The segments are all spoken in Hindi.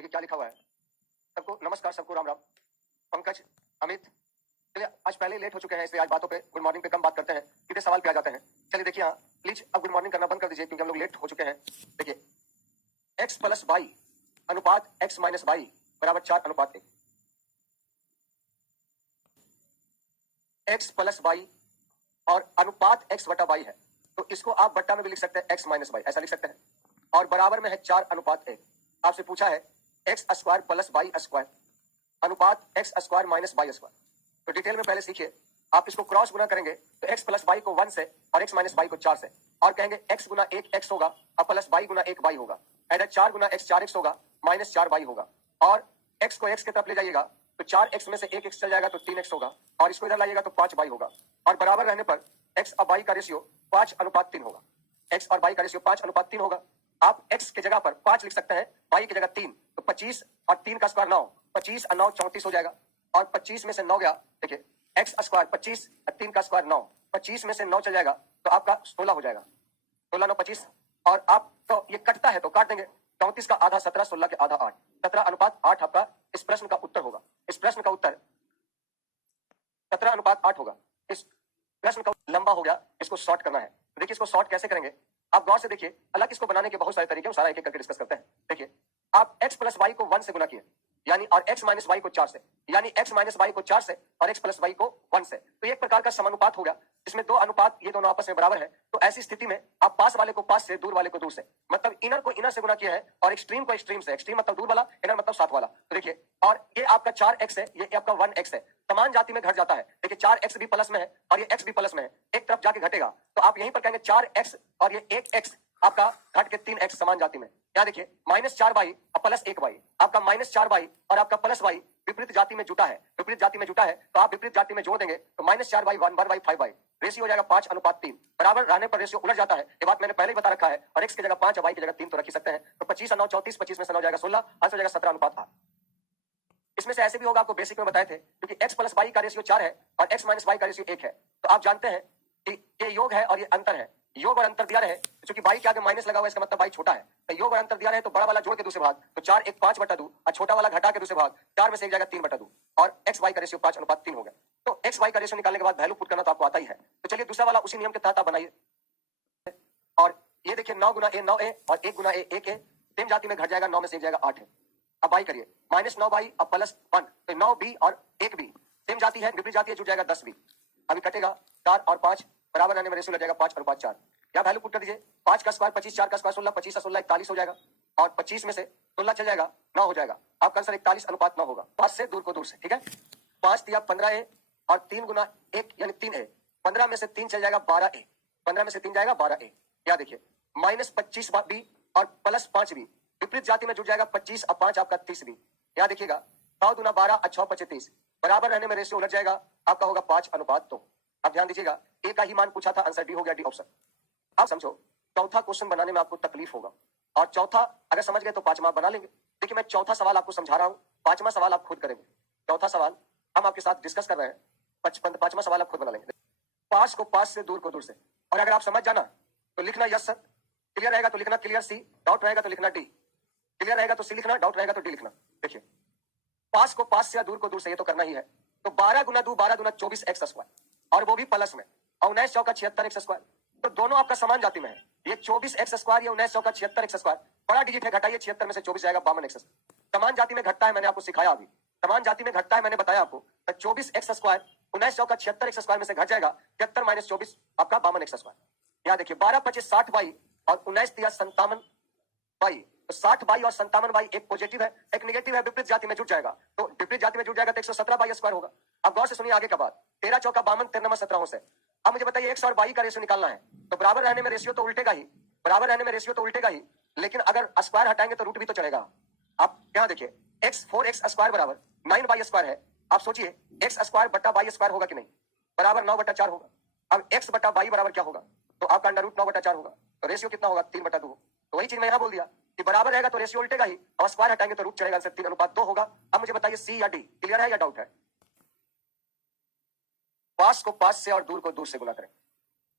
देखिए क्या लिखा हुआ है। सबको नमस्कार, सबको राम राम। पंकज, अमित, चलिए आज पहले लेट हो चुके हैं इसलिए आज बातों पे गुड मॉर्निंग पे कम बात करते हैं, सीधे सवाल पे आ जाते हैं। चलिए देखिए यहाँ प्लीज अब गुड मॉर्निंग करना बंद कर दीजिए क्योंकि हम लोग लेट हो चुके हैं। देखिए x प्लस वाई अनुपात x माइनस वाई बराबर 4:1। x प्लस वाई और अनुपात x बटा वाई है तो इसको आप बट्टा में भी लिख सकते हैं x माइनस वाई, ऐसा लिख सकते हैं। और बराबर में है 4:1। आपसे पूछा है x square plus Y square अनुपात x square minus Y square. तो डिटेल में पहले सीखिए। आप इसको क्रॉस गुना करेंगे तो x प्लस वाई को 1 से और x माइनस वाई को 4 से, और कहेंगे x गुना 1 x होगा और प्लस वाई गुना 1 वाई होगा। ऐसा 4 गुना x 4x होगा माइनस 4 वाई होगा। और x को x की तरफ ले जाइएगा तो 4x में से 1 x चल जाएगा तो 3x होगा, और इसको इधर लाइएगा तो 5 वाई होगा। और बराबर रहने पर x और वाई का रेशियो 5:3 होगा। x और वाई का रेशियो 5:3 होगा। आप x की जगह पर 5 लिख सकते हैं, y की जगह 3, तो 25 और 3 का स्क्वायर 9, 25 और 9 34 हो जाएगा। और 25 में से 9 गया, देखिए x स्क्वायर 25 और 3 का स्क्वायर 9, 25 में से 9 चल जाएगा तो आपका 16 हो जाएगा। 16 9 25, और आप तो ये कटता है तो काट देंगे। 34 का आधा 17, 16 के आधा 8, 17:8 आपका इस प्रश्न का उत्तर होगा। इस प्रश्न का उत्तर 17:8 होगा। इस प्रश्न का लंबा हो गया, इसको शॉर्ट करना है। तो देखिए इसको शॉर्ट कैसे करेंगे आप गौर से देखिए। हालांकि इसको बनाने के बहुत सारे तरीके हैं, सारा एक एक करके डिस्कस करते हैं। देखिए आप x प्लस वाई को 1 से गुना किए यानी, और x माइनस वाई को 4 से, यानी x माइनस वाई को 4 से और x प्लस वाई को 1 से, तो एक प्रकार का समानुपात हो गया। इसमें दो अनुपात ये दोनों आपस में बराबर है। तो ऐसी स्थिति में आप पास वाले को पास से, दूर वाले को दूर से, मतलब इनर को इनर से गुना किया है और एक्सट्रीम को एक्सट्रीम से। एक्सट्रीम मतलब दूर वाला, इनर मतलब साथ वाला। तो देखिए, और ये आपका 4x है, ये आपका 1x है, समान जाति में घट जाता है। देखिए 4x भी प्लस में है और ये x भी प्लस में है, एक तरफ जाके घटेगा। तो आप यहीं पर कहेंगे 4x और ये 1x आपका घट के 3x समान जाति में। क्या देखिए -4 वाई और प्लस 1 वाई, आपका -4 वाई और आपका प्लस वाई विपरीत जाति में जुटा है। विपरीत जाति में जुटा है तो आप विपरीत जाति में जोड़ देंगे तो -4 वाई 1 वाई 5 वाई, रेशियो हो जाएगा 5:3। बराबर रहने पर रेशियो उलट जाता है, ये बात मैंने पहले ही बता रखा है। और x की जगह 5 और y की जगह 3 तो रख ही सकते हैं। तो 25 और 9 34, 25 में से 9 जाएगा 16, आंसर हो जाएगा 17:8। इसमें से ऐसे भी होगा, आपको बेसिक में बताए थे, क्योंकि x प्लस वाई का रेशियो 4 है और x माइनस वाई का रेशियो 1 है। तो आप जानते हैं कि ये योग है और ये अंतर है। योग और अंतर दिया रहे, क्योंकि y के आगे माइनस लगा हुआ है, इसका मतलब y छोटा है। तो योग और अंतर दिया रहे तो बड़ा वाला जोड़ के दूसरे भाग, तो 4 1 5/2 और छोटा वाला घटा के दूसरे भाग, 4 में से 1 जाएगा 3/2 और x y का रेशियो 5:3 हो गया। तो x y का रेशियो निकालने के बाद वैल्यू पुट करना तो आपको आता ही है। तो चलिए दूसरा वाला उसी नियम के तहत आप बनाइए। और ये देखिए 9 गुना a 9a और 1 गुना a 1a, सेम जाति में घट जाएगा, 9 में से 1 जाएगा 8 है। अब y करिए -9 वाई और प्लस 1, तो 9b और 1b सेम जाति है, विपरीत जाति है, जुट जाएगा 10b। अभी कटेगा 4 और 5, बराबर रहने में रेशियो लग जाएगा 5 और 5 4। या वैल्यू पुट कर दीजिए, 5 का स्क्वायर 25, 4 का स्क्वायर 16, 25 और 16 41 हो जाएगा, और 25 में से 16 चल जाएगा 9 हो जाएगा। आपका आंसर 41:9 होगा। 5 से दूर को दूर से, ठीक है। 5 दिया 15a और 3 गुना 1 यानी 3a, 15 में से 3 चल जाएगा 12a, 15 में से 3 जाएगा 12a। या देखिए -25b और प्लस 5b विपरीत जाति में जुट जाएगा 25 और 5 आपका 30b। या देखिएगा 9 दूना 12 और 6 25 30, बराबर रहने में रेशियो उलट जाएगा, आपका होगा 5:2। अब ध्यान दीजिएगा, ए का ही मान पूछा था, आंसर डी हो गया, डी ऑप्शन। आप समझो चौथा क्वेश्चन बनाने में आपको तकलीफ होगा, और चौथा अगर समझ गए तो 5वां बना लेंगे। देखिए मैं चौथा सवाल आपको समझा रहा हूं, 5वां सवाल आप खुद करेंगे। चौथा सवाल हम आपके साथ डिस्कस कर रहे हैं, 5वां सवाल आप खुद बना लेंगे। पास को पास से, दूर को दूर से। और अगर आप समझ जाना तो लिखना यस सर, क्लियर रहेगा तो लिखना क्लियर सी, डाउट रहेगा तो लिखना डी, क्लियर रहेगा तो सी लिखना, डाउट रहेगा तो डी लिखना। देखिए पास को पास से या दूर को दूर से, ये तो करना ही है। तो 12 गुना 2 12 दूना 24 x स्क्वायर, और वो भी प्लस में, और 19 चौका 76 x स्क्वायर। तो दोनों आपका समान जाति में है। ये 24 x स्क्वायर, ये 19 चौका 76 x स्क्वायर, बड़ा डिजिट है, घटाइए 76 में से 24 जाएगा 52 x। समान जाति में घटता है, मैंने आपको सिखाया, अभी समान जाति में घटता है, मैंने बताया आपको। 24 x स्क्वायर 19 चौका 76 x स्क्वायर में से घट जाएगा 73 - 24 आपका 52 x स्क्वायर। यहाँ देखिए 12 25 60 वाई और 19 दिया 57 वाई, तो 60 वाई और 57 वाई, एक पॉजिटिव है एक नेगेटिव है, विपरीत जाति में जुट जाएगा। तो विपरीत जाति में जुट जाएगा तो 117 वाई स्क्वायर होगा। अब गौर से सुनिए आगे का बात, 13 चौका 52, 13 17 से। अब मुझे बताइए x और y का रेशियो निकालना है, तो बराबर रहने में रेशियो तो उल्टेगा ही, बराबर रहने में रेशियो तो उल्टेगा ही, लेकिन अगर स्क्वायर हटाएंगे तो रूट भी तो चलेगा। आप यहाँ देखिए x 4x स्क्वायर बराबर 9y स्क्वायर है। आप सोचिए x स्क्वायर बटा y स्क्वायर होगा कि नहीं, बराबर 9/4 होगा। अब x बटा y बराबर क्या होगा, तो आपका अंडर रूट 9/4 होगा। तो रेशियो कितना होगा, 3/2। तो वही चीज मैं यहाँ बोल दिया कि बराबर रहेगा तो रेशियो उल्टेगा ही, और स्क्वायर हटाएंगे तो रूट चलेगा, आंसर 3:2 होगा। अब मुझे बताइए सी या डी, क्लियर है या डाउट है। पास को पास से और दूर को दूर से गुना करें,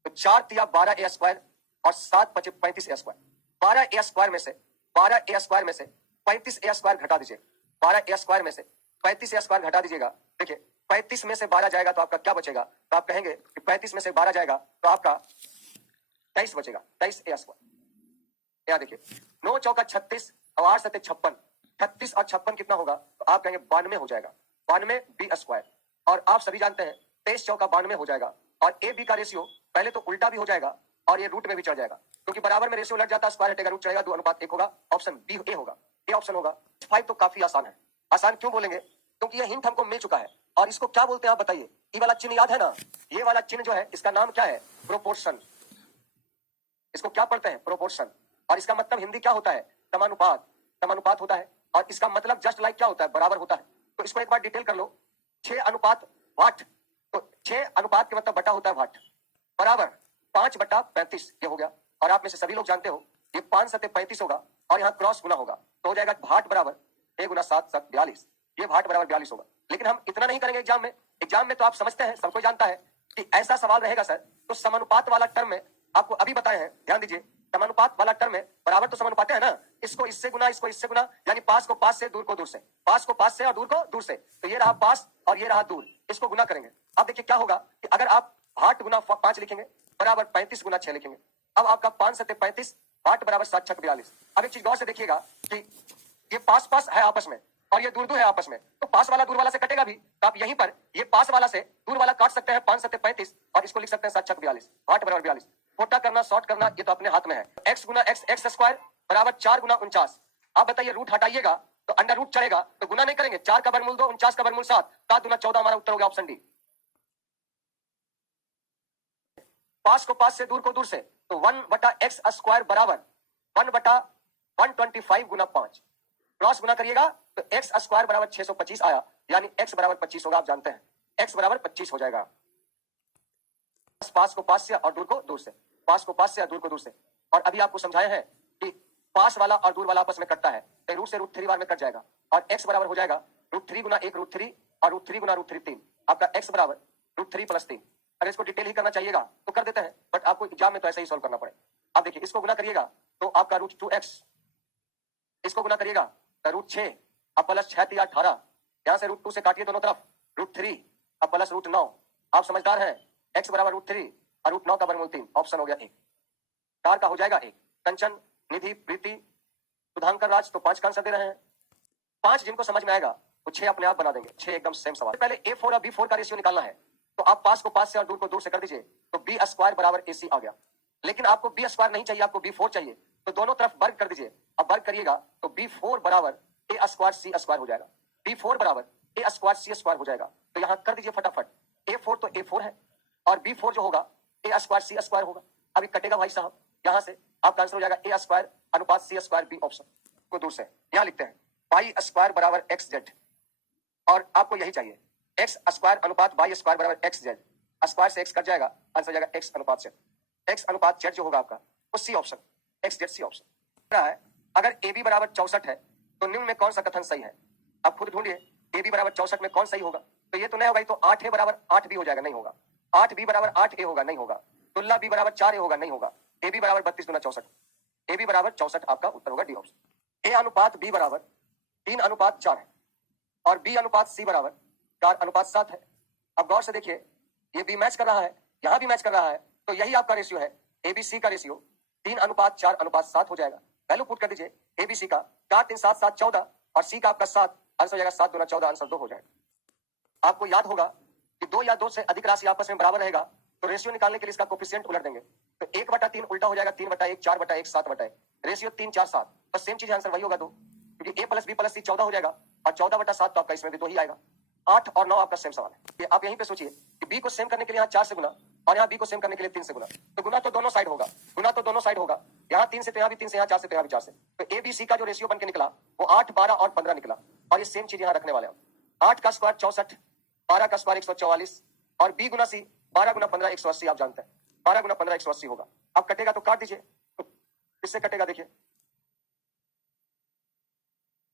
तो 4 तिया 12a स्क्वायर और 7 25 35a स्क्वायर। 12a स्क्वायर में से 35 ए स्क्वायर घटा दीजिए 12 ए स्क्वायर में से 35 ए स्क्वायर घटा दीजिएगा। देखिए 35 में से 12 जाएगा तो आपका क्या बचेगा, तो आप कहेंगे कि 35 में से 12 जाएगा तो आपका 23 बचेगा, 23 ए स्क्वायर। यहाँ देखिए 9 चौका 36 और 8 सत्ते 56, 36 और 56 कितना होगा, तो आप कहेंगे 92 हो जाएगा, 92 बी स्क्वायर। और आप सभी जानते हैं 23 चौका 92 हो जाएगा। और ए बी का रेशियो पहले तो उल्टा भी हो जाएगा और ये रूट में भी चढ़ जाएगा, क्योंकि बराबर में रेशियो उलट जाता है, स्क्वायर हटेगा, रूट चढ़ेगा, 2:1 होगा। ऑप्शन बी ए होगा, ए ऑप्शन होगा। 5 तो काफी आसान है। आसान क्यों बोलेंगे, क्योंकि ये हिंट हमको मिल चुका है। और इसको क्या बोलते हैं आप बताइए, ये वाला चिन्ह याद है ना, ये वाला चिन्ह जो है इसका नाम क्या है, प्रोपोर्शन। इसको क्या पढ़ते हैं, प्रोपोर्शन। और इसका मतलब हिंदी क्या होता है, समानुपात, समानुपात होता है। और इसका मतलब जस्ट लाइक क्या होता है, बराबर होता है। तो इसको एक बार डिटेल कर लो, 6 अनुपात वाट, तो 6 अनुपात के मतलब बटा होता है वाट, बराबर 5/35 ये हो गया। और आप में से सभी लोग जानते हो ये 5 सत्ते 35 होगा और यहाँ क्रॉस गुना होगा तो हो जाएगा भाट बराबर 1 गुना 7 7 42, ये भाट बराबर 42 होगा। लेकिन हम इतना नहीं करेंगे एग्जाम में। एग्जाम में तो आप समझते हैं, सबको जानता है कि ऐसा सवाल रहेगा सर, तो समानुपात वाला टर्म में आपको अभी बताए हैं, ध्यान दीजिए। समानुपात वाला टर्म में बराबर तो समानुपात है ना, इसको इससे गुना, इसको इससे गुना, यानी पास को पास से, दूर को दूर से, पास को पास से और दूर को दूर से। तो ये रहा पास और ये रहा दूर, इसको गुना करेंगे। अब देखिए क्या होगा कि अगर आप 8 गुना 5 लिखेंगे बराबर 35 गुना 6 लिखेंगे। अब आपका 5 सत्ते 35, 8 बराबर 7 छक 42। अब एक चीज गौर से देखिएगा कि ये पास पास है आपस में और ये दूर दूर है आपस में, तो पास वाला दूर वाला से कटेगा भी, तो आप यहीं पर ये पास वाला से दूर वाला काट सकते हैं 5 सत्ते 35 और इसको लिख सकते हैं 7 छक 42, 8 बराबर 42। छोटा करना, शॉर्ट करना, ये तो अपने हाथ में है। x गुना x, x स्क्वायर बराबर 4 गुना 49। आप बताइए रूट हटाइएगा तो अंडर रूट चढ़ेगा, तो गुना नहीं करेंगे, 4 का वर्गमूल 2, 49 का वर्गमूल 7, 7 गुना 14, हमारा उत्तर हो गया ऑप्शन डी। पास को पास से, दूर को दूर से, तो 1/x स्क्वायर बराबर 1/125 गुना 5, क्रॉस गुना करिएगा तो x स्क्वायर बराबर 625 आया, यानी x बराबर 25 होगा। आप जानते हैं x बराबर 25 हो जाएगा। पास को पास से और दूर को दूर से, पास को पास से और दूर को दूर से। और अभी आपको समझाया है कि पास वाला और दूर वाला आपस में कटता है, तो रूट से रूट 3 बार में कट जाएगा और x बराबर हो जाएगा √3 गुना 1 √3 और √3 गुना √3 3। आपका x बराबर √3 + 3। अगर इसको डिटेल ही करना चाहिएगा तो कर देते हैं, बट आपको एग्जाम में तो ऐसा ही सॉल्व करना पड़े। अब देखिए इसको गुना करिएगा तो आपका √2x, इसको गुना करिएगा तो √6 अब प्लस 6 3 18, यहां से √2 से काटिए दोनों तरफ, √3 अब प्लस √9। आप समझदार हैं, x बराबर √3 और √9 का वर्गमूल 3, ऑप्शन हो गया 1। 4 का हो जाएगा 1। कंचन, निधि, प्रीति, सुधांकर राज तो 5 का आंसर दे रहे हैं। 5 जिनको समझ में आएगा वो 6 अपने आप बना देंगे, 6 एकदम सेम सवाल। पहले A4 और B4 का रेशियो निकालना है, तो आप पास को पास से और दूर को दूर से कर दीजिए, तो B स्क्वायर बराबर AC आ गया। लेकिन आपको B स्क्वायर नहीं चाहिए, आपको B4 चाहिए, तो दोनों तरफ वर्ग कर दीजिए। अब वर्ग करिएगा तो B4 बराबर A स्क्वायर C स्क्वायर हो जाएगा, B4 बराबर A स्क्वायर C स्क्वायर हो जाएगा। तो यहाँ कर दीजिए फटाफट, A4 तो A4 है और B4 जो होगा A स्क्वायर C स्क्वायर होगा। अभी कटेगा भाई साहब, यहाँ से आपका आंसर हो जाएगा A स्क्वायर अनुपात C स्क्वायर, B ऑप्शन को दूर से। यहाँ लिखते हैं y स्क्वायर बराबर XZ, और आपको यही चाहिए, x स्क्वायर अनुपात y स्क्वायर बराबर XZ। स्क्वायर से x कट जाएगा, आंसर हो जाएगा x अनुपात Z। x अनुपात Z जो होगा आपका वो C option, XZ C option है। अगर AB बराबर 64 है तो निम्न में कौन सा कथन सही है, आप खुद ढूंढिए। AB बराबर 64 में कौन सही होगा, तो ये तो नहीं होगा, तो 8A बराबर 8B हो जाएगा, नहीं होगा। 8B बराबर 8A होगा, नहीं होगा। 16B बराबर 4A होगा, नहीं होगा। AB बराबर 32 गुना 64, AB बराबर 64, आपका उत्तर होगा डी ऑप्शन। A अनुपात B बराबर 3 अनुपात 4 है और B अनुपात C बराबर 4 अनुपात 7 है। अब गौर से देखिए, ये B मैच कर रहा है, यहाँ भी मैच कर रहा है, तो यही आपका रेशियो है। ABC का रेशियो 3 अनुपात 4 अनुपात 7 हो जाएगा। वैल्यू पुट कर दीजिए, ABC का 4 3 7 7 14 और C का आपका 7, आंसर हो जाएगा 7 गुना 14, आंसर 2 हो जाएगा। आपको याद होगा कि 2 या 2 से अधिक राशि आपस में बराबर रहेगा तो रेशियो निकालने के लिए इसका कोफिशिएंट उलट देंगे, तो 1/3 उल्टा हो जाएगा 3/1, 4/1, 7/1, रेशियो 3 4 7, बस सेम चीज, आंसर वही होगा 2, क्योंकि A + B + C 14 हो जाएगा और 14/7 तो आपका इसमें भी 2 ही आएगा। 8 और 9 आपका सेम सवाल है। आप यहीं पे सोचिए कि B को सेम करने के लिए यहाँ 4 से गुना और यहाँ B को सेम करने के लिए 3 से गुना, तो गुना तो दोनों साइड होगा, गुना तो दोनों साइड होगा, यहाँ 3 से तो यहाँ भी 3 से, यहाँ 4 से तो यहाँ भी 4 से, तो ABC का जो रेशियो बन के निकला वो 8 12 और 15 निकला। और ये सेम चीज यहाँ रखने वाले हैं, 8 का स्क्वायर 64, 12 का स्क्वायर 144 और B गुना C 12 गुना 15 180, आप जानते हैं 12 गुना 15 180 होगा। अब कटेगा तो काट दीजिए, तो किससे कटेगा देखिए,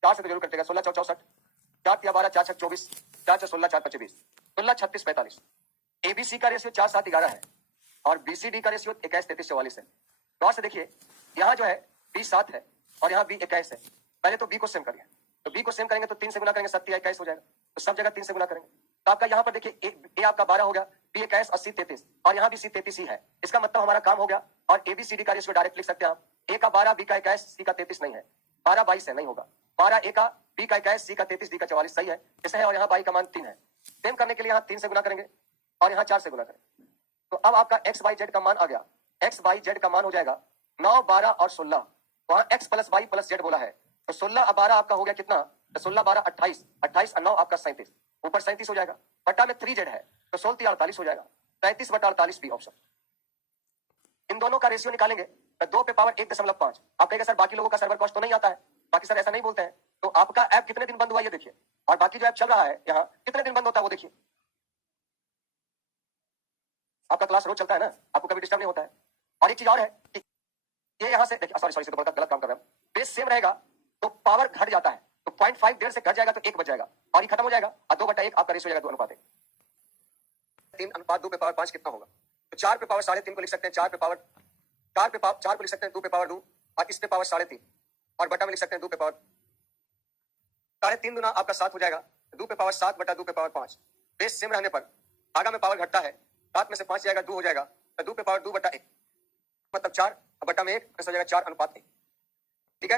4 से तो जरूर कटेगा, 16 4 64, 4 या 12 4 6 24, 4 से 16 4 5 20, 16 36 45। ABC का रेशियो 4 7 11 है और BCD का रेशियो 21 33 44 है। गौर से देखिए, यहाँ जो है B 7 है और यहाँ B 21 है, पहले तो बी को सेम करिए, तो बी को सेम करेंगे तो 3 से गुना करेंगे 7 21 हो जाएगा, तो सब जगह 3 से गुना करेंगे। तो आपका यहाँ पर देखिए ए आपका 12 हो गया, बी 21 और सी 33, और यहाँ भी सी 33 ही है। इसका मतलब हमारा काम हो गया, और एबीसीडी का रेशियो डायरेक्ट लिख सकते हैं आप। ए का 12, बी का 21, सी का 33 नहीं है, 12 22 है, नहीं होगा। 12 ए का, बी का 21, सी का 33, डी का 44 सही है, इसे है, और यहाँ बाई का मान 3 है। सेम करने के लिए यहाँ 3 से गुना करेंगे और यहाँ 4 से गुना करेंगे, तो अब आपका एक्स वाई जेड का मान आ गया। एक्स वाई जेड का मान हो जाएगा 9 12 और 16, वहां X plus Y plus Z बोला है, तो 16 और 12 आपका हो गया कितना, तो 16 12 28, 28 और 9 आपका 37, ऊपर 37 हो जाएगा, बटा में 3 जेड है तो 16 48 हो जाएगा, 33 बटा 48 बी ऑप्शन। इन दोनों का रेशियो निकालेंगे तो 2 पे पावर 1.5। आप कहेंगे सर बाकी लोगों का सर्वर कॉस्ट तो नहीं आता है, बाकी सर ऐसा नहीं बोलते हैं, तो आपका ऐप कितने दिन बंद हुआ ये देखिए, और बाकी जो ऐप चल रहा है यहाँ कितने दिन बंद होता है वो देखिए। आपका क्लास रोज चलता है ना, आपको कभी डिस्टर्ब नहीं होता है। और एक चीज और है कि ये यहाँ से देखिए, सॉरी तो गलत काम कर रहा हूं, बेस सेम रहेगा तो पावर घट जाता है, तो 0.5 डेढ़ से घट जाएगा तो 1 बच जाएगा और ये खत्म हो जाएगा, और 2/1 आपका रेशियो हो जाएगा 2:1। 3 अनुपात 2 पे पावर 5 कितना होगा, तो 4 पे पावर 3.5 को लिख सकते हैं, 4 पे पावर 4 को लिख सकते हैं 2 पे पावर 2, और इस पे पावर 3.5, और बटा में लिख सकते हैं 2 पे पावर 3.5 दूना आपका 7 हो जाएगा, 2 पे पावर 7 बटा 2 पे पावर 5। बेस सेम रहने पर आगा में पावर घटता है, 7 में से 5 जाएगा 2 हो जाएगा, तो 2 पे पावर 2 बटा 1 मतलब 4, और बटा में 1 हो जाएगा 4:1। ठीक है,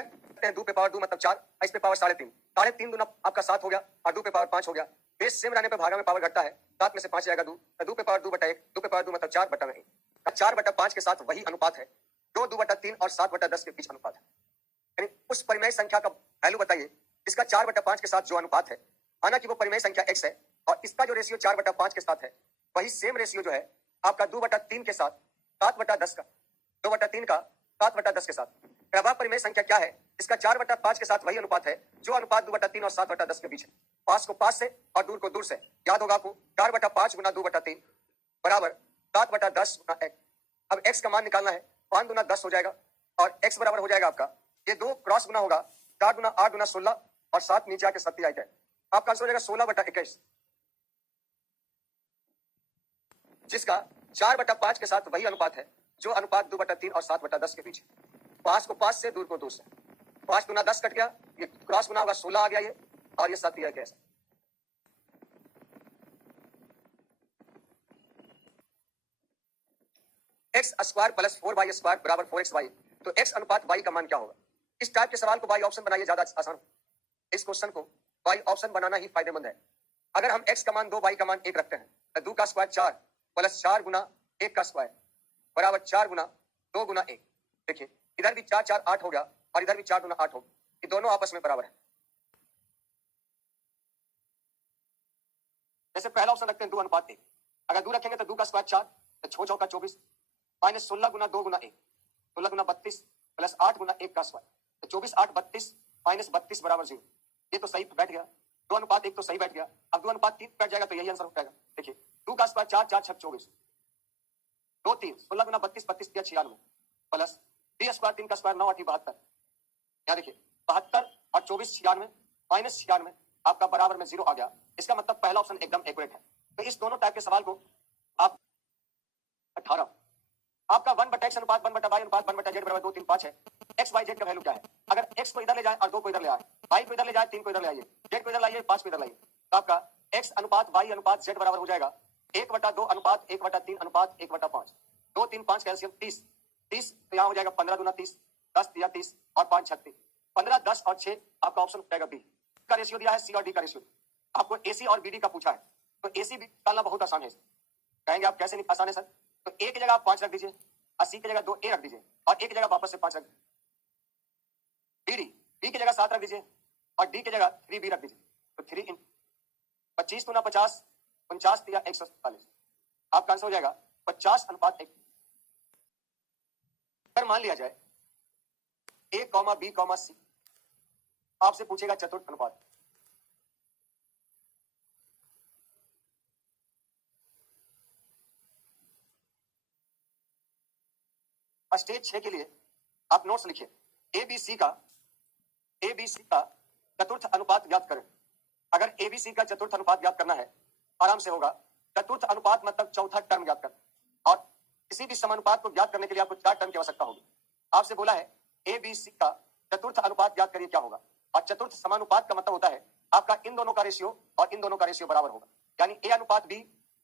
2 पे पावर 2 मतलब 4, इस पे पावर 3.5, 3.5 दूना आपका 7 हो गया, और 2 पे पावर 5 हो गया। बेस सेम रहने पर भागा में पावर घटता है, 7 में से 5 जाएगा 2, तो 2 पे पावर 2 बटा 1, 2 पे पावर 2 मतलब 4 बटा में 1। 4/5 के साथ वही अनुपात है जो 2/3 और 7/10 के बीच अनुपात है। यानी उस परिमेय संख्या का वैल्यू बताइए, इसका 4/5 के साथ जो अनुपात है, माना कि वो परिमेय संख्या x है, और इसका जो रेशियो 4/5 के साथ है, वही सेम रेशियो जो है आपका 2/3 के साथ 7/10 का, 2/3 का 7/10 के साथ। अब आप परिमेय संख्या क्या है, इसका 4/5 के साथ वही अनुपात है जो अनुपात 2/3 और 7/10 के बीच है। पास को पास से और दूर को दूर से, याद होगा आपको, 4/5 गुना 2/3 बराबर 7/10 गुना x। अब x का मान निकालना है, 5 गुना 10 हो जाएगा, और x बराबर हो जाएगा आपका, ये 2 क्रॉस गुना होगा, 4 गुना 8 गुना 16, और 7 नीचे आके 27 है, आपका आंसर हो जाएगा 16/21, जिसका 4/5 के साथ वही अनुपात है जो अनुपात 2/3 और 7/10 के बीच है। पास को पास से दूर को दूर से, 5 गुना 10 कट गया, ये क्रॉस गुना होगा 16 आ गया ये, और ये 7 दिया गया। X square plus 4y square बराबर 4xy, तो x अनुपात y का मान क्या होगा। इस टाइप के सवाल को y ऑप्शन बनाइए, ज्यादा आसान। इस क्वेश्चन को y ऑप्शन बनाना ही फायदेमंद है। अगर हम x का मान 2 y का मान 1 रखते हैं, तो 2 का स्क्वायर 4 प्लस 4 गुना 1 का स्क्वायर बराबर 4 गुना 2 गुना 1। देखिए इधर भी 4 4 8 हो गया, और इधर भी 4 गुना 8 हो गया, ये दोनों आपस में बराबर है। जैसे पहला ऑप्शन रखते हैं 2:1, अगर 2 रखेंगे तो 2 का स्क्वायर 4, तो 6 चौका 24 माइनस 16 गुना 2 गुना 1, 16 गुना 32 प्लस 8 गुना 1 का स्क्वायर, तो 24 8 32 माइनस 32 बराबर 0। ये तो सही बैठ गया, 2:1 तो सही बैठ गया। अब 2:3 बैठ जाएगा तो यही आंसर हो जाएगा। देखिए 2 का स्क्वायर 4 4 6 24, 2 3 16 गुना 32 32 96 प्लस 3 स्क्वायर 3 का स्क्वायर 9 8 72। यहाँ देखिए 72 और 24 96 माइनस 96 आपका बराबर में 0 आ गया। इसका मतलब पहला ऑप्शन एकदम एक्यूरेट है। तो इस दोनों टाइप के सवाल को आप 18 आपका 1/x अनुपात 1/y अनुपात 1/z बराबर 2 3 5 है। x y z का वैल्यू क्या है, अगर x को इधर ले जाए और 2 को इधर ले आए, y को इधर ले जाए 3 को इधर ले आइए, z को इधर लाइए 5 को इधर लाइए, तो आपका x अनुपात y अनुपात z बराबर हो जाएगा 1/2 अनुपात 1/3 अनुपात 1/5। 2 3 5 कैल्सियम 30 30, तो यहाँ हो जाएगा 15 दूना 30, 10 दिया 30 और 5 36, 15 10 और 6 आपका ऑप्शन हो जाएगा बी का रेशियो दिया है, सी और डी का रेशियो। आपको एसी और बीडी का पूछा है, तो एसी भी निकालना बहुत आसान है। कहेंगे आप कैसे आसान है सर, तो ए की जगह आप 5 रख दीजिए, और सी की जगह 2 ए रख दीजिए, और ए की जगह वापस से 5 रख दीजिए। बी की जगह 7 रख दीजिए, और डी की जगह 3 बी रख दीजिए, तो 3 इन 25 गुना 50 49 या 147, आपका आंसर हो जाएगा 50:1। अगर मान लिया जाए ए कॉमा बी कॉमा सी आपसे पूछेगा चतुर्थ अनुपात, स्टेज 6 के लिए आप नोट्स लिखिए, एबीसी का चतुर्थ अनुपात ज्ञात करें। अगर एबीसी का चतुर्थ अनुपात ज्ञात करना है, आराम से होगा। चतुर्थ अनुपात मतलब चौथा टर्म ज्ञात कर, और किसी भी समानुपात को ज्ञात करने के लिए आपको 4 टर्म की आवश्यकता होगी। आपसे बोला है एबीसी का चतुर्थ अनुपात ज्ञात करिए, क्या होगा। और चतुर्थ समानुपात का मतलब होता है आपका इन दोनों का रेशियो और इन दोनों का रेशियो बराबर होगा, यानी ए अनुपात बी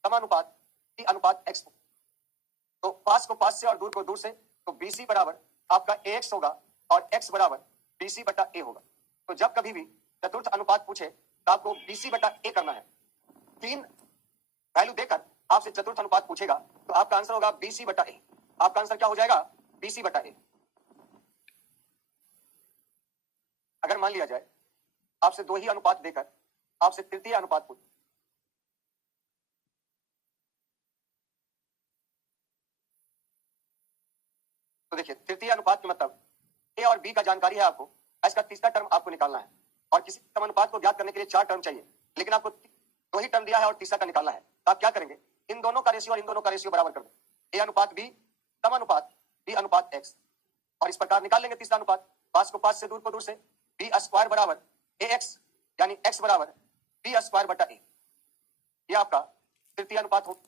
समानुपात बी अनुपात एक्स। तो पास को पास से और दूर को दूर से, तो बीसी बराबर आपका ए एक्स होगा और एक्स बराबर बीसी बटा ए होगा। तो जब कभी भी चतुर्थ अनुपात पूछे तो आपको बीसी बटा ए करना है। 3 वैल्यू देकर आपसे चतुर्थ अनुपात पूछेगा तो आपका आंसर होगा बीसी बटा ए। आपका आंसर क्या हो जाएगा? बीसी बटा ए। अगर मान लिया जाए आपसे 2 ही अनुपात देकर आपसे तृतीय अनुपात पूछ, तो देखिए तृतीय अनुपात का मतलब ए और बी का जानकारी है आपको, इसका तीसरा टर्म आपको निकालना है और किसी समानुपात को ज्ञात करने के लिए 4 टर्म चाहिए, लेकिन आपको 2 ही टर्म दिया है और तीसरा का निकालना है। तो आप क्या करेंगे? इन दोनों का रेशियो और इन दोनों का रेशियो बराबर कर दो, ए अनुपात बी समानुपात बी अनुपात एक्स, और इस प्रकार निकाल लेंगे तीसरा अनुपात। पास को पास से दूर को दूर से, बी स्क्वायर बराबर ए एक्स यानी एक्स बराबर बी स्क्वायर बटा ए। ये आपका तृतीय अनुपात हो,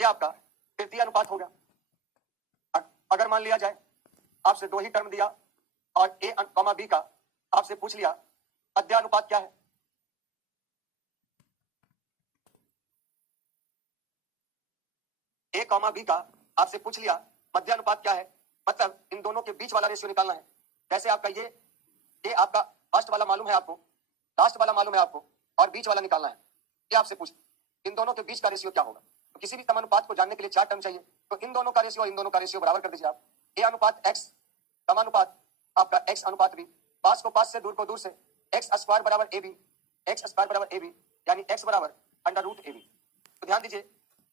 ये आपका तृतीय अनुपात हो गया। अगर मान लिया जाए आपसे 2 ही टर्म दिया और ए कॉमा बी का आपसे पूछ लिया मध्य अनुपात क्या है, ए कॉमा बी का आपसे पूछ लिया मध्य अनुपात क्या है, मतलब इन दोनों के बीच वाला रेशियो निकालना है। जैसे आपका ये आपका फर्स्ट वाला मालूम है आपको, लास्ट वाला मालूम है आपको, और बीच वाला निकालना है। ये आपसे पूछ इन दोनों के बीच का रेशियो क्या होगा। तो किसी भी समानुपात को जानने के लिए 4 टर्म चाहिए, तो इन दोनों का रेशियो और इन दोनों का रेशियो बराबर कर दीजिए आप। ए अनुपात एक्स समानुपात आपका एक्स अनुपात बी, पास को पास से दूर को दूर से, एक्स स्क्वायर बराबर ए बी, एक्स स्क्वायर बराबर ए बी यानी एक्स बराबर अंडर रूट ए बी। तो ध्यान दीजिए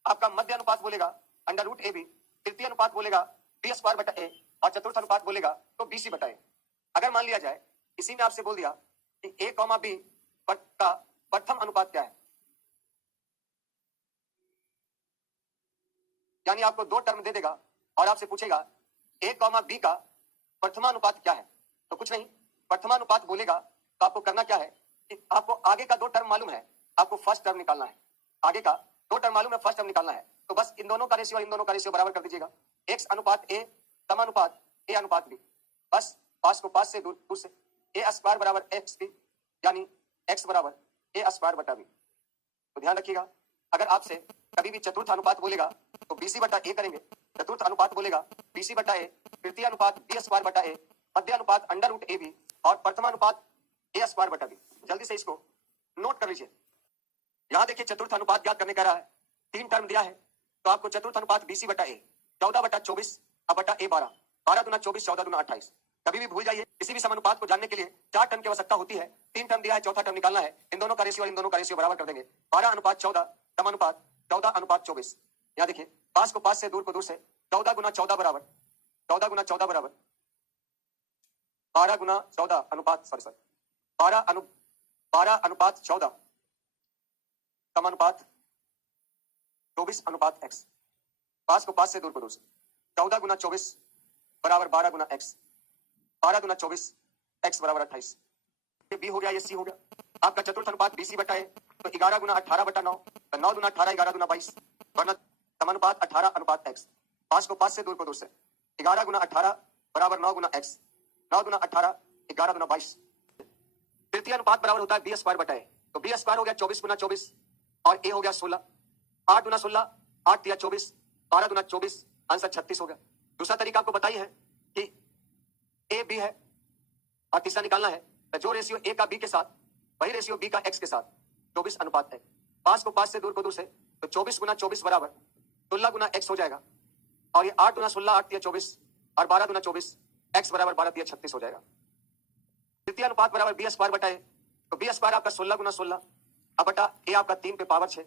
आपका मध्य अनुपात बोलेगा अंडर रूट ए बी, तृतीय अनुपात बोलेगा बी स्क्वायर बटा ए, और चतुर्थ अनुपात बोलेगा तो बीसी बटा ए। अगर मान लिया जाए इसी में आपसे बोल दिया कि ए कॉमा बी का प्रथम अनुपात क्या है, यानी आपको 2 टर्म दे देगा और आपसे पूछेगा ए कॉमा बी का प्रथमानुपात क्या है, तो कुछ नहीं, प्रथमानुपात बोलेगा तो आपको करना क्या है कि आपको आगे का 2 टर्म मालूम है, आपको फर्स्ट टर्म निकालना है। आगे का 2 टर्म मालूम है, फर्स्ट टर्म निकालना है। तो बस इन दोनों का रेशियो और इन दोनों का रेशियो बराबर कर दीजिएगा। एक्स अनुपात ए समानुपात ए अनुपात बी, बस पास को पास से दूर से, ए स्क्वायर बराबर एक्स बी यानी एक्स बराबर ए स्क्वायर बटा बी। तो ध्यान रखिएगा अगर आपसे कभी भी चतुर्थ अनुपात बोलेगा तो बीसी बटा ए करेंगे, चतुर्थ अनुपात बोलेगा बीसी बटा ए, तृतीय अनुपात बी स्क्वायर बटा ए, मध्य अनुपात अंडर रूट ए बी, और प्रथम अनुपात ए स्क्वायर बटा बी। जल्दी से इसको नोट कर लीजिए। यहां देखिए चतुर्थ अनुपात ज्ञात करने का रहा है, 3 टर्म दिया है, तो आपको चतुर्थ अनुपात बीसी बटा ए 14 बटा 24 अब बटा ए 12, 12 दुना 24 14 दुना 28। कभी भी भूल जाइए किसी भी समानुपात को जानने के लिए 4 टर्म की आवश्यकता होती है। 3 टर्म दिया है, चौथा टर्म निकालना है। इन दोनों का रेशियो और इन दोनों का रेशियो बराबर कर देंगे। 12 अनुपात 14 समानुपात 14 अनुपात 24। यहाँ देखिए पास को पास से दूर को दूर से, 14 गुना 14 बराबर 14 गुना 14 बराबर 12 गुना 14 अनुपात 12 अनुपात 14 समानुपात 24 अनुपात एक्स। पास को पास से दूर को दूर से, 14 गुना 24 बराबर 12 गुना एक्स, 12 गुना 24 एक्स बराबर 28। ये बी हो गया, ये सी हो गया। आपका चतुर्थ अनुपात बीसी बटा है तो 11 गुना 18 बटा 9, तो 9 गुना 18 11 गुना 22, वरना समानुपात 18 अनुपात एक्स। पास को पास से दूर को दूर से, 11 गुना 18 बराबर 9 गुना एक्स, 9 गुना 18 11 गुना 22। तृतीय अनुपात बराबर होता है बी स्क्वायर बटा है, तो बी स्क्वायर हो गया 24 गुना 24 और ए हो गया 16, 8 गुना 16 8 या 24, 12 गुना 24 आंसर 36 हो गया। दूसरा तरीका आपको बताई है कि ए बी है और तीसरा निकालना है तो जो रेशियो ए का बी के साथ वही रेशियो बी का एक्स के साथ 24 अनुपात है। पास को पास से दूर को दूर से, तो 24 गुना 24 बराबर 16 गुना एक्स हो जाएगा, और ये 8 गुना 16 8 या 24 और 12 गुना 24 एक्स बराबर 12 या 36 हो जाएगा। तृतीय अनुपात बराबर बी स्क्वायर बटा है, तो बी स्क्वायर आपका 16 गुना 16 अब बटा ए आपका 3 पे पावर 6,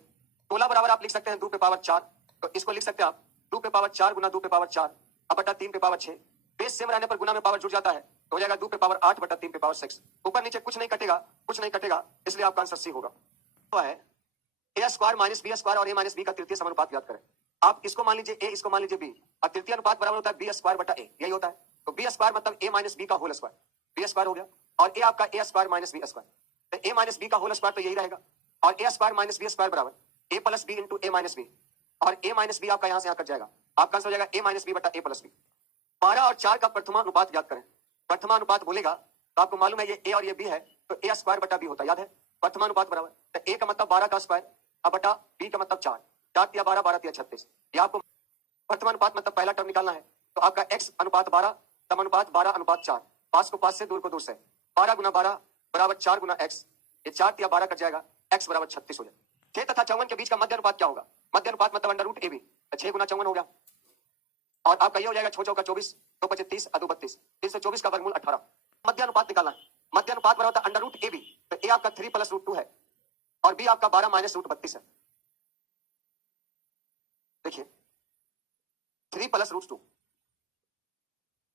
16 बराबर आप लिख सकते हैं 2 पे पावर 4, तो इसको लिख सकते हैं आप 2 पे पावर 4 गुना 2 पे पावर 4 अब बटा 3 पे पावर 6। बेस सेम रहने पर गुना में पावर जुड़ जाता है तो हो जाएगा 2 पे पावर 8 बटा 3 पे पावर 6। ऊपर नीचे कुछ नहीं कटेगा, इसलिए आपका आंसर सी होगा। तो है ए स्क्वायर माइनस बी स्क्वायर और ए माइनस बी का तृतीय समानुपात याद करें। आप इसको मान लीजिए ए, इसको मान लीजिए बी, और तृतीय अनुपात बराबर होता है बी स्क्वायर बटा ए, यही होता है। तो बी स्क्वायर मतलब ए माइनस बी का होल स्क्वायर, बी स्क्वायर हो गया, और ए आपका ए स्क्वायर माइनस बी स्क्वायर, तो ए माइनस बी का होल स्क्वायर तो यही रहेगा, और ए स्क्वायर माइनस बी स्क्वायर बराबर ए plus B into A minus B, और ए माइनस बी आपका यहां से यहां कट जाएगा, आपका आंसर हो जाएगा ए माइनस बी बटा ए प्लस बी। 12 और 4 का प्रथमानुपात याद करें। प्रथमानुपात बोलेगा तो आपको मालूम है ये ए और ये बी है, तो ए स्क्वायर बटा बी होता है, याद है वर्तमानुपात बराबर, तो ए का मतलब 12 का स्क्वायर अब बटा बी का मतलब 4, 4 तिया 12, 12 तिया 36। ये आपको वर्तमानुपात मतलब पहला टर्म निकालना है, तो आपका x अनुपात 12 समानुपात 12 अनुपात 4, 5 को 5 से दूर को दूर से 12 गुना 12 बराबर 4 गुना x, ये 4 तिया 12 कट जाएगा, x बराबर 36 हो जाए। 6 तथा 54 के बीच का मध्य अनुपात क्या होगा? मध्य अनुपात मतलब अंडर रूट ए बी, 6 गुना 54 हो गया, और आपका ये हो जाएगा 6 चौका 24, 2 पचे 30, 2 32, 324 का वर्गमूल 18। मध्य अनुपात निकालना है, मध्य अनुपात बराबर होता है अंडर रूट ए बी, तो ए आपका 3 प्लस रूट 2 है और बी आपका 12 माइनस रूट 32 है। देखिए 3 प्लस रूट 2,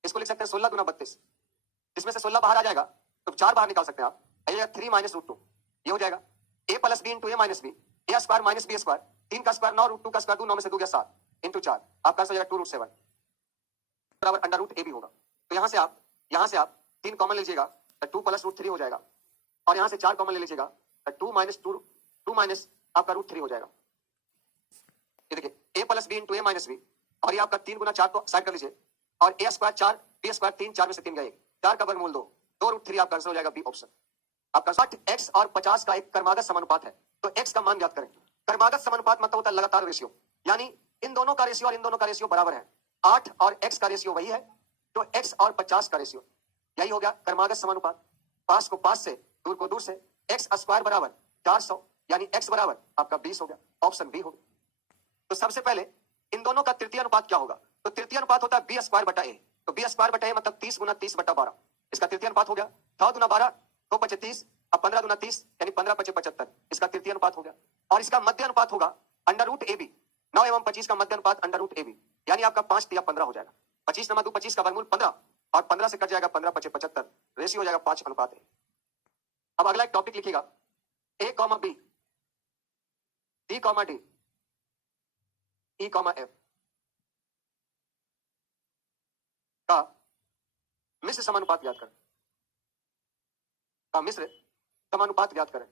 इसको लिख सकते हैं 16 गुना 32, जिसमें से 16 बाहर आ जाएगा तो 4 बाहर निकाल सकते हैं आप, 3 माइनस रूट 2, ये हो जाएगा a plus B into A minus B, A square minus B square, 3 का स्क्वायर 9 रूट 2 का स्क्वायर 2, 9 में से 2 गया 7 इंटू 4, आपका आंसर हो जाएगा 2 रूट 7 बराबर अंडर रूट ए बी होगा। तो यहां से आप 3 कॉमन लीजिएगा तो 2 प्लस रूट 3 हो जाएगा, और यहां से 4 कॉमन ले लीजिएगा तो 2 माइनस आपका रूट 3 हो जाएगा। ये देखिए a plus B into A minus B, और ये आपका 3 गुना 4 को साइड कर लीजिए, और ए स्क्वायर 4 बी स्क्वायर 3, 4 में से 3 गए 4 का वर्गमूल 2, 2 रूट 3 आपका आंसर हो जाएगा बी ऑप्शन। आपका 60 x और 50 का एक क्रमागत समानुपात है, तो x का मान ज्ञात करें। क्रमागत समानुपात मतलब होता है लगातार रेशियो, यानी इन दोनों का रेशियो और इन दोनों का रेशियो बराबर है। 8 और x का रेशियो वही है, तो x और 50 का रेशियो यही हो गया क्रमागत समानुपात। 5 को 5 से दूर को दूर से x स्क्वायर बराबर 400, यानी x बराबर आपका 20 हो गया, ऑप्शन बी हो गया। तो सबसे पहले इन दोनों का तृतीय अनुपात क्या होगा? तो तृतीय अनुपात होता है बी स्क्वायर बटा ए, तो बी स्क्वायर बटा ए मतलब 30 गुना 30 बटा 12, इसका तृतीय अनुपात हो गया 6 गुना 12, 2 पचे 30, अब 15 गुना 30 यानी 15 पचे 75, इसका तृतीय अनुपात हो गया। और इसका मध्य अनुपात होगा अंडर रूट ए बी, 9 एवं 25 का मध्य अनुपात अंडर रूट ए बी, यानी आपका 5 तिया 15 हो जाएगा, 25 नमा 2 25 का वर्गमूल 15, और 15 से कट जाएगा 15 पचे 75, रेशियो हो जाएगा 5 अनुपात ए। अब अगला एक टॉपिक लिखिएगा, A comma B, D comma D, E comma F का मिश्र समानुपात ज्ञात करें, का मिश्र समानुपात ज्ञात करें।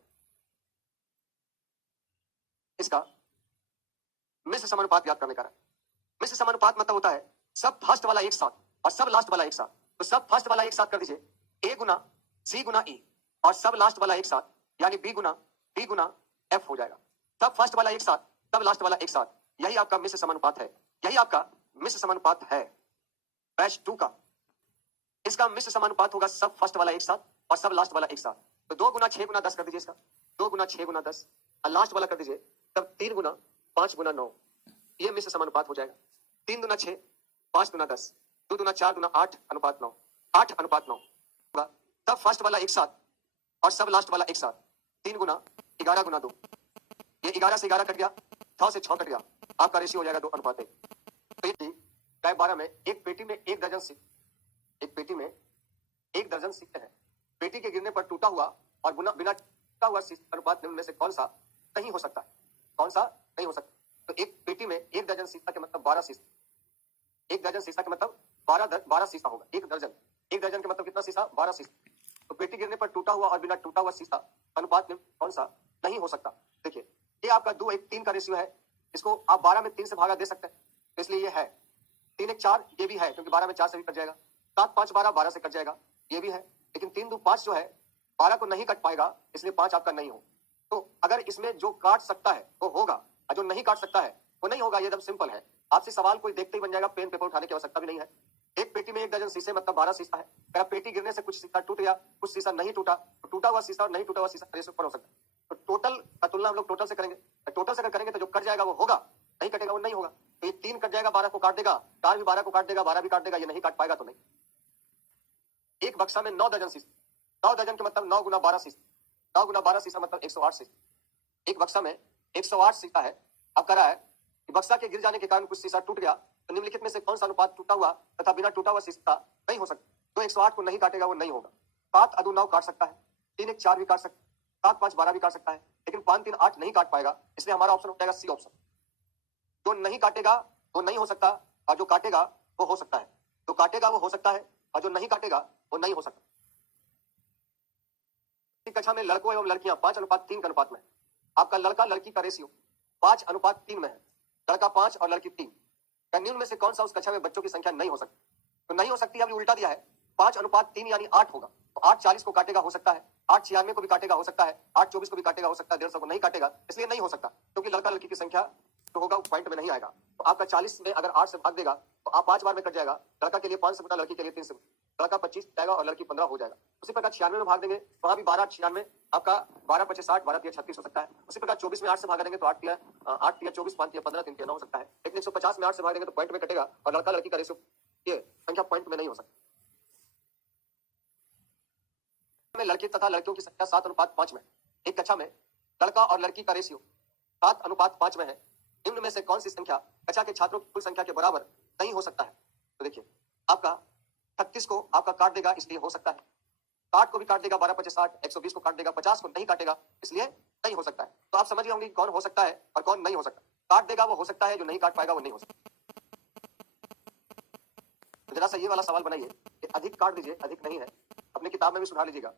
इसका मिश्र समानुपात ज्ञात करने का है। मिश्र समानुपात मतलब होता है सब फर्स्ट वाला एक साथ और सब लास्ट वाला एक साथ, तो सब फर्स्ट वाला एक साथ कर दीजिए ए गुना सी गुना ई, और सब लास्ट वाला एक साथ यानी बी गुना एफ हो जाएगा। सब फर्स्ट वाला एक साथ, सब लास्ट वाला एक साथ, यही आपका मिश्र समानुपात है, यही आपका मिश्र समानुपात है बैच 2 का। इसका मिश्र समानुपात होगा सब फर्स्ट वाला एक साथ और सब लास्ट वाला एक साथ, तो 2 गुना 6 गुना 10 कर दीजिए इसका, 2 गुना 6 गुना 10, और लास्ट वाला कर दीजिए तब 3 गुना 5 गुना 9, ये मिश्र समानुपात हो जाएगा। 3 गुना 6, 5 गुना 10, 2 गुना 4 गुना 8 अनुपात 9, 8 अनुपात 9 होगा। सब फर्स्ट वाला एक साथ और सब लास्ट वाला एक साथ, 3 गुना 11 गुना 2, ये 11 से 11 कट गया, 6 से 6 कट गया, आपका रेशियो हो जाएगा 2 अनुपात 1। तो ये टाइप 12 में एक पेटी में 1 दर्जन सिक्के, एक पेटी में 1 दर्जन सिक्के हैं, पेटी के गिरने पर टूटा हुआ और बिना टूटा हुआ अनुपात निम्न में से कौन सा नहीं हो सकता? कौन सा नहीं हो सकता? तो एक पेटी में 1 दर्जन शीशा के मतलब 12 शीशा, 1 दर्जन शीशा के मतलब 12 शीशा होगा, 1 दर्जन के मतलब कितना शीशा? 12 शीशा। तो पेटी गिरने पर टूटा हुआ और बिना टूटा हुआ शीशा अनुपात निम्न कौन सा नहीं हो सकता? देखिए ये आपका 2:1:3 का रेशियो है, इसको आप 12 में 3 से भागा दे सकते हैं, तो इसलिए ये है 3:1:4, ये भी है क्योंकि 12 में 4 से भी कट जाएगा, 7 5 12, 12 से कट जाएगा, ये भी है, लेकिन 3 2 5 जो है 12 को नहीं कट पाएगा, इसलिए 5 आपका नहीं हो। तो अगर इसमें जो काट सकता है वो होगा और जो नहीं काट सकता है वो नहीं होगा, ये एकदम सिंपल है। आपसे सवाल कोई देखते ही बन जाएगा, पेन पेपर उठाने की आवश्यकता भी नहीं है। एक पेटी में 1 दर्जन शीशे मतलब 12 शीशा है, अगर पेटी गिरने से कुछ शीशा टूट गया, कुछ शीशा नहीं टूटा, तो टूटा हुआ शीशा और नहीं टूटा हुआ शीशा रेशियो पर हो सकता है। तो टोटल का तुलना हम लोग टोटल से करेंगे, टोटल से अगर करेंगे तो जो कट जाएगा वो होगा, नहीं कटेगा वो नहीं होगा। तो ये 3 कट जाएगा, 12 को काट देगा, 4 भी 12 को काट देगा, 12 भी काट देगा, ये नहीं काट पाएगा तो नहीं। एक बक्सा में 9 दर्जन शीशा, 9 दर्जन के मतलब 9 गुना 12 शीशा, 9 गुना 12 शीशा मतलब 108 शीशा। एक बक्सा में 108 शीशा है। अब कह रहा है कि बक्सा के गिर जाने के कारण कुछ शीशा टूट गया, तो निम्नलिखित में से कौन सा अनुपात टूटा हुआ तथा बिना टूटा हुआ शीशा नहीं हो सकता? तो 108 को नहीं काटेगा, वो नहीं होगा। 7 अदू 9 काट सकता है, 3 1 4 भी काट सकता है, 7 5 12 भी काट सकता है, लेकिन 5 3 8 नहीं काट पाएगा, इसलिए हमारा ऑप्शन हो जाएगा सी ऑप्शन। जो नहीं काटेगा वो नहीं हो सकता, और जो काटेगा वो हो सकता है। जो काटेगा वो हो सकता है और जो नहीं काटेगा वो नहीं हो सकता। कक्षा में लड़कों एवं लड़कियां 5:3 के अनुपात में, आपका लड़का लड़की का रेशियो 5:3 में है, लड़का 5 और लड़की 3। निम्न में से कौन सा उस कक्षा में बच्चों की संख्या नहीं हो सकती? तो नहीं हो सकती, अभी उल्टा दिया है, 5:3 यानी 8 होगा, तो 8:40 को काटेगा हो सकता है, 8:96 को भी काटेगा हो सकता है, 8:24 को भी काटेगा हो सकता है, 150 को नहीं काटेगा, इसलिए नहीं हो सकता क्योंकि लड़का लड़की की संख्या जो होगा वो पॉइंट में नहीं आएगा। तो आपका 40 में अगर 8 से भाग देगा तो आप 5 बार में कट जाएगा, लड़का के लिए 5 से गुना, लड़की के लिए 3 से, लड़का 25 जाएगा और लड़की 15 हो जाएगा। उसी प्रकार 96 में भाग देंगे तो वहां भी 12:96 आपका 12 × 60, 12×3 = 36 हो सकता है। उसी प्रकार 24 में 8 से भाग देंगे तो 8×3 = 24, 5×3 = 15, 3×3 = 9 हो सकता है। लेकिन 150 में 8 से भाग देंगे तो पॉइंट में कटेगा और लड़का लड़की का रेशियो ये संख्या पॉइंट में नहीं हो सकती। लड़के तथा लड़कियों की संख्या 7:5 में, एक कक्षा में लड़का और लड़की का रेशियो 7:5 में है, निम्न में से कौन सी संख्या कक्षा के छात्रों की कुल संख्या के बराबर नहीं हो सकता है? तो देखिए आपका 36 को आपका काट देगा इसलिए हो सकता है, 60 को भी काट देगा, 12×5 = 60, 120 को काट देगा, 50 को नहीं काटेगा इसलिए नहीं हो सकता है। तो आप समझ गए होंगे कौन हो सकता है और कौन नहीं हो सकता। काट देगा वो हो सकता है, जो नहीं काट पाएगा वो नहीं हो सकता। तो जरा सा ये वाला सवाल बनाइए कि अधिक काट दीजिए, अधिक नहीं है, अपनी किताब में भी सुधार लीजिएगा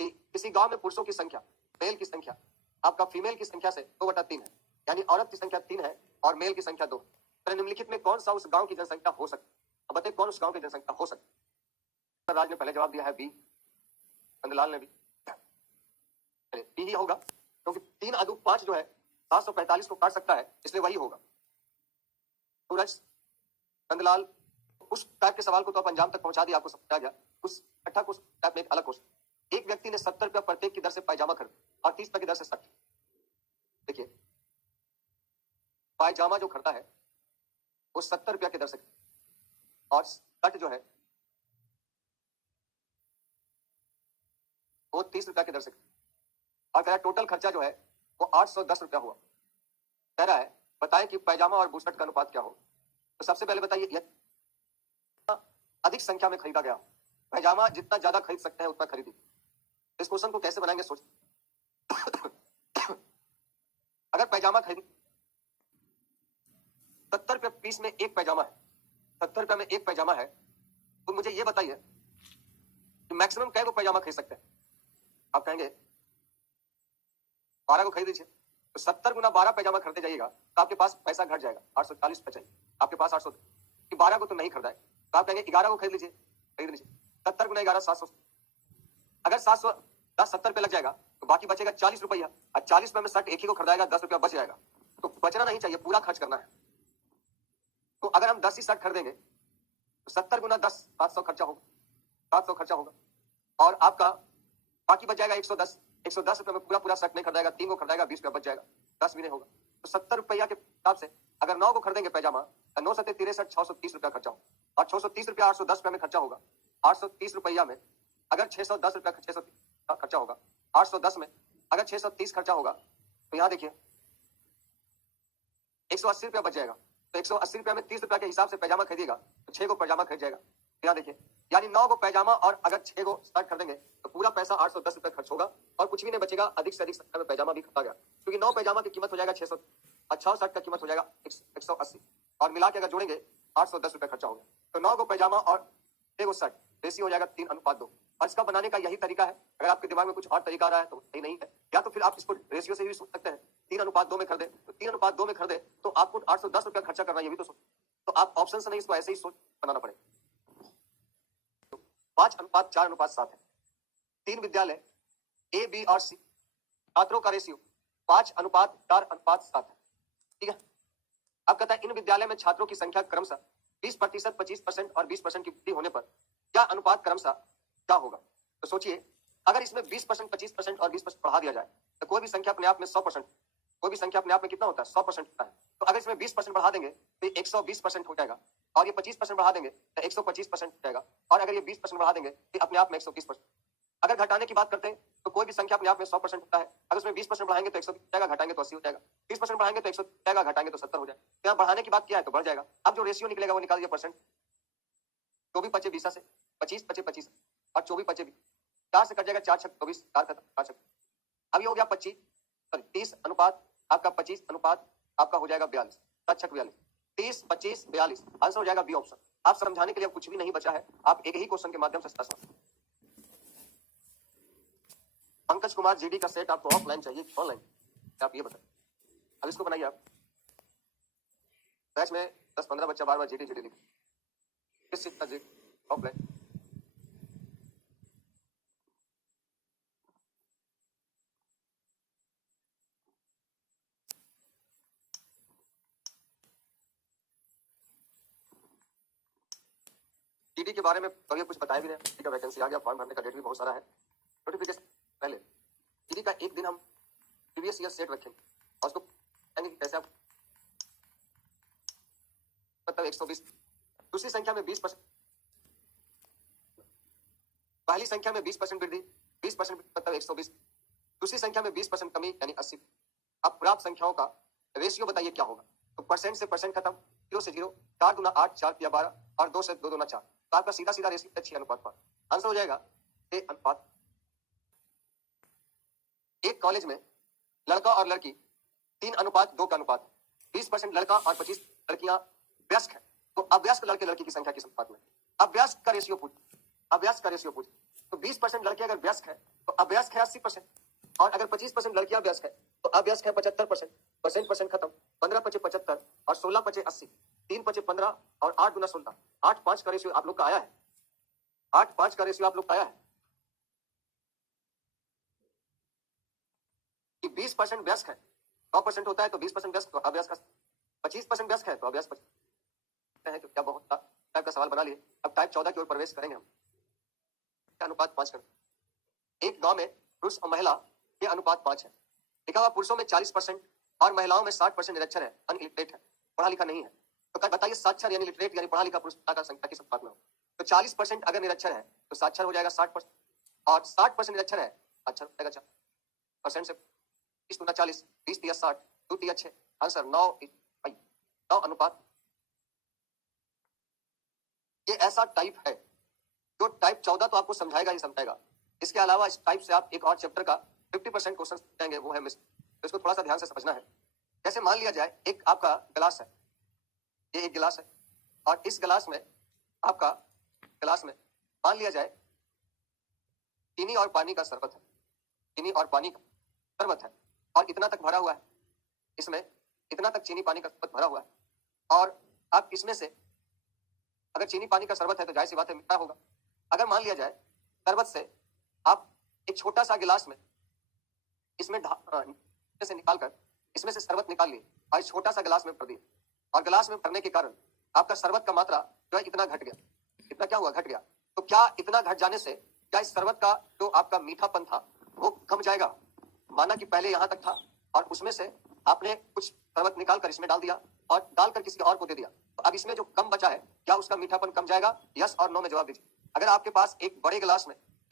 कि किसी गांव में पुरुषों की संख्या, मेल की संख्या आपका फीमेल की संख्या से 2/3 है, यानी औरत की संख्या 3 है और मेल की संख्या 2। तो निम्नलिखित में कौन सा उस गांव की जनसंख्या हो सकती है? अब बताइए कौन उस गांव की जनसंख्या हो सकती है? राज ने पहले जवाब दिया है बी, नंदलाल ने भी बी ही होगा क्योंकि 3 × 5 जो है 745 को काट सकता है, इसलिए वही होगा। सूरज, नंदलाल, उस टाइप के सवाल को तो आप अंजाम तक पहुंचा दिया, आपको समझ आ गया। उस छठा क्वेश्चन टाइप में एक अलग क्वेश्चन, एक व्यक्ति ने 70 रुपया प्रत्येक की दर से पायजामा खरीदा और 30 रुपये की दर से शर्ट। देखिए पायजामा जो खरीदा है वो 70 रुपया की दर से और शर्ट जो है वो 30 रुपया की दर से, और कह रहा है टोटल खर्चा जो है वो 810 रुपया हुआ। कह रहा है बताएं कि पायजामा और बुशर्ट का अनुपात क्या हो। तो सबसे पहले बताइए अधिक संख्या में खरीदा गया, पैजामा जितना ज्यादा खरीद सकते हैं उतना खरीदी। इस क्वेश्चन को कैसे बनाएंगे सोच। अगर पैजामा खरीदी 70 रुपये पीस में एक पैजामा है, 70 रुपये में एक पैजामा है, तो मुझे ये बताइए कि मैक्सिमम कै को पैजामा खरीद सकते हैं? आप कहेंगे 12 को खरीद लीजिए, तो 70 × 12 पैजामा खरीदते जाइएगा तो आपके पास पैसा घट जाएगा, 840 बचाइए आपके पास 800। 12 को तो नहीं खरीदा है तो आप कहेंगे 11 को खरीद लीजिए, 70 × 11 700। अगर 710 70 रुपये लग जाएगा तो बाकी बचेगा 40 रुपया, और 40 रुपये में शर्ट एक ही को खरीदाएगा, 10 रुपया बच जाएगा। तो बचना नहीं चाहिए, पूरा खर्च करना है। तो अगर हम 10 ही शर्ट खरीदेंगे तो 70 × 10 700 खर्चा होगा, 700 खर्चा होगा, और आपका बाकी बच जाएगा 110। 110 रुपये में पूरा शर्ट नहीं खरीदाएगा, 3 को खरीदाएगा, 20 रुपया बच जाएगा, 10 भी नहीं होगा। तो 70 रुपया के हिसाब से अगर 9 को खरीदेंगे पैजामा तो 9 7 63 630 रुपया खर्चा होगा, और 630 रुपया 810 रुपये में खर्चा होगा। 830 रुपया में अगर 610 रुपया 630 खर्चा होगा, 810 में अगर 630 खर्चा होगा तो यहाँ देखिए 180 रुपया बच जाएगा। तो 180 रुपया में 30 रुपया के हिसाब से पैजामा खरीदेगा तो 6 को पैजामा खरीद जाएगा। तो यहाँ देखिए यानी 9 को पैजामा और अगर 6 को शर्ट खरीदेंगे तो पूरा पैसा 810 रुपया खर्च होगा और कुछ भी नहीं बचेगा। अधिक से अधिक संख्या में पैजामा भी खरीदा गया क्योंकि 9 पैजामा की कीमत हो जाएगा 600, और 6 शर्ट का कीमत हो जाएगा 180, और मिला के अगर जोड़ेंगे 810 रुपया खर्चा हो गया। तो 9 को पैजामा और 6 को शर्ट, रेशियो हो जाएगा 3:2। और इसका बनाने का यही तरीका है। अगर आपके दिमाग में कुछ और तरीका आ रहा है तो सही नहीं है, या तो फिर आप इसको रेशियो से भी सोच सकते हैं, 3:2 में खरीदे तो 3:2 में खरीदे तो आपको 810 रुपया खर्चा करना, ये भी तो सोच। तो आप ऑप्शन से नहीं, इसको ऐसे ही सोच बनाना पड़ेगा। 5:4:7 है। 3 विद्यालय ए, बी और सी, छात्रों का रेशियो 5:4:7 है। ठीक है। अब कहता है इन विद्यालय में छात्रों की संख्या क्रमशः 20%, 25% और 20% की वृद्धि होने पर क्या अनुपात क्रमशः क्या होगा? तो सोचिए अगर इसमें 20%, 25% और 20% बढ़ा दिया जाए तो कोई भी संख्या अपने आप में 100%, कोई भी संख्या अपने आप में कितना होता है? 100% होता है। तो अगर इसमें 20% बढ़ा देंगे तो ये 120% हो जाएगा, और ये 25% बढ़ा देंगे तो 125% हो जाएगा, और अगर ये 20% बढ़ा देंगे तो अपने आप में 120%। अगर घटाने की बात करते हैं तो कोई भी संख्या अपने आप में 100% होता है। अगर उसमें 20% बढ़ाएंगे तो 120 हो जाएगा, घटाएंगे तो 80 हो जाएगा, 30% बढ़ाएंगे तो 100 हो जाएगा, घटाएंगे तो 70 हो जाएगा। तो यहाँ बढ़ाने की बात किया है तो बढ़ जाएगा। अब जो रेशियो निकलेगा वो निकाल दिया परसेंट। 24 × 20 से 25 × 25 और 24 × 20, 4 से कट जाएगा, 4 × 6 24, 4 खत्म, 4 6। अब ये हो गया 25 सॉरी 30 अनुपात आपका 25 अनुपात आपका हो जाएगा 42, 7 6 42, 30 25 42 आंसर हो जाएगा बी ऑप्शन। आप समझाने के लिए कुछ भी नहीं बचा है, आप एक ही क्वेश्चन के माध्यम से समझ। पंकज कुमार जीडी का सेट आपको ऑफलाइन चाहिए ऑनलाइन, आप ये बताएं। अब इसको बनाइए आप। बैच में 10-15 बच्चा बार-बार जीडी लिखे, किस चीज का जीडी? ऑफलाइन। ईडी के बारे में कभी कुछ बताया भी नहीं। ईडी का वैकेंसी आ गया, फॉर्म भरने का डेट भी बहुत सारा है। नोटिफिकेशन पहले ईडी का एक दिन हम प्रीवियस ईयर सेट रखेंगे और उसको कैसे आप मतलब 120 दूसरी संख्या में 20%, पहली संख्या में 20% वृद्धि, 20% मतलब 120, दूसरी संख्या में 20% कमी यानी 80। अब प्राप्त संख्याओं का रेशियो बताइए क्या होगा। तो परसेंट से परसेंट खत्म, 0 से 0, 4 गुना 8, 4 या 12 और 2 से 2 दूना 4। तो आपका सीधा सीधा रेशियो 6:5। आंसर हो जाएगा 6:5। एक कॉलेज में लड़का और लड़की 3:2 का अनुपात, 20% लड़का और 25 लड़कियां व्यस्क है। तो अव्यस्क लड़के लड़की की संख्या किस अनुपात में। अव्यस्क का रेशियो पूछ, अव्यस्क का रेशियो पूछ। तो 20% लड़के अगर व्यस्क है तो अव्यस्क है 80%, और अगर 25% लड़कियां व्यस्क है तो अव्यस्क है 75%। परसेंट खत्म, 15 × 5 = 75 और 16 × 5 = 80, 3 × 5 = 15 और 8 × 16, 8:5 का रेशियो आप लोग का आया है। 8:5 का रेशियो आप लोग का आया है कि 20% व्यस्क है, 100% होता है तो 20% व्यस्क तो अव्यस्क, 25% व्यस्क है तो अव्यस्क है। तो क्या बहुत टाइप का सवाल बना लिए। अब टाइप 14 की ओर प्रवेश करेंगे हम। अनुपात 5 कर, एक गांव में पुरुष और महिला के अनुपात 5 है। लिखा हुआ पुरुषों में 40% और महिलाओं में 60% निरक्षर है, अनइलिटरेट है, पढ़ा लिखा नहीं है। तो बताइए साक्षर यानी लिटरेट यानी पढ़ा लिखा पुरुष का संख्या किस अनुपात में हो। तो 40% अगर निरक्षर है तो साक्षर हो जाएगा 60%, और 60% निरक्षर है अक्षर हो जाएगा 4। परसेंट से 20 × 40, 20 × 60, 2 × 6, आंसर 9:9। ये ऐसा टाइप है जो टाइप 14 तो आपको समझाएगा ही समझाएगा। इसके अलावा इस टाइप से आप एक और चैप्टर का 50% क्वेश्चन देंगे, वो है मिस। तो इसको थोड़ा सा ध्यान से समझना है। जैसे मान लिया जाए एक आपका गिलास है, ये एक गिलास है और इस गिलास में आपका गिलास में मान लिया जाए चीनी और पानी का शरबत है, चीनी और पानी का शरबत है और इतना तक भरा हुआ है, इसमें इतना तक चीनी पानी का शरबत भरा हुआ है। और आप इसमें से अगर चीनी पानी का शरबत है तो जाहिर सी बात है मीठा होगा। अगर मान लिया जाए शरबत से आप एक छोटा सा गिलास में इसमें से निकालकर इसमें से शरबत निकाल लिए और इस छोटा सा गिलास में भर दिए, और गिलास में भरने के कारण आपका शरबत का मात्रा जो है इतना घट गया। इतना क्या हुआ, घट गया। तो क्या इतना घट जाने से क्या इस शरबत का जो आपका मीठापन था वो कम जाएगा। माना कि पहले यहां तक था और उसमें से आपने कुछ शरबत निकाल कर इसमें डाल दिया और डालकर किसी और को दे दिया, तो अब इसमें जो कम बचा है क्या उसका मीठापन कम जाएगा। यस और नो में जवाब दीजिए। अगर आपके पास एक बड़े गिलास में